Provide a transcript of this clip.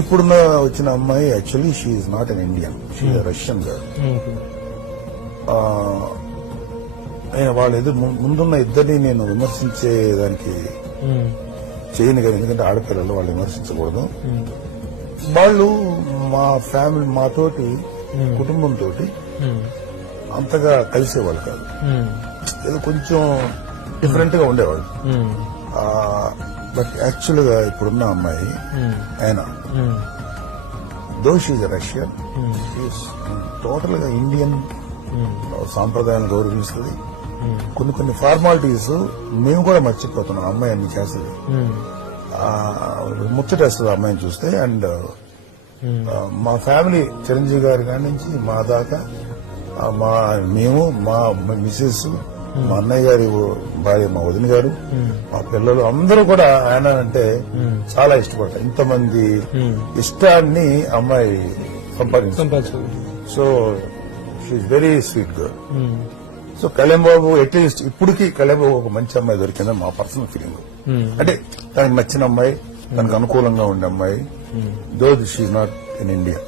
ఇప్పుడున్న వచ్చిన అమ్మాయి actually she is not an Indian, she Russian girl. వాళ్ళ ముందున్న ఇద్దరిని నేను విమర్శించే దానికి చేయను కదా, ఎందుకంటే ఆడపిల్లలు వాళ్ళు విమర్శించకూడదు. వాళ్ళు మా ఫ్యామిలీ మాతోటి కుటుంబంతో అంతగా కలిసేవాళ్ళు కాదు, ఏదో కొంచెం డిఫరెంట్ గా ఉండేవాళ్ళు. బట్ యాక్చువల్ గా ఇప్పుడున్న అమ్మాయి ఆయన దో షీజ్ రష్యన్, టోటల్ గా ఇండియన్ సాంప్రదాయాలను గౌరవిస్తుంది. కొన్ని ఫార్మాలిటీస్ మేము కూడా మర్చిపోతున్నాం, అమ్మాయి అన్ని చేస్తుంది. ముచ్చటేస్తుంది అమ్మాయిని చూస్తే. అండ్ మా ఫ్యామిలీ చిరంజీవి గారి కాడి నుంచి మా దాకా మేము మా మిసెస్, మా అన్నయ్య గారి భార్య, మా వదిన గారు, మా పిల్లలు అందరూ కూడా ఆయన అంటే చాలా ఇష్టపడతారు. ఇంతమంది ఇష్టాన్ని అమ్మాయి సంపాదించారు. So she very sweet girl. So Kalyan Babu at least ఇప్పటికీ కళ్యాణ్ బాబు ఒక మంచి అమ్మాయి దొరికిందని మా పర్సనల్ ఫీలింగ్. అంటే తనకు నచ్చిన అమ్మాయి, తనకు అనుకూలంగా ఉండే అమ్మాయి, దో షీఈ్ నాట్ ఇన్ ఇండియా.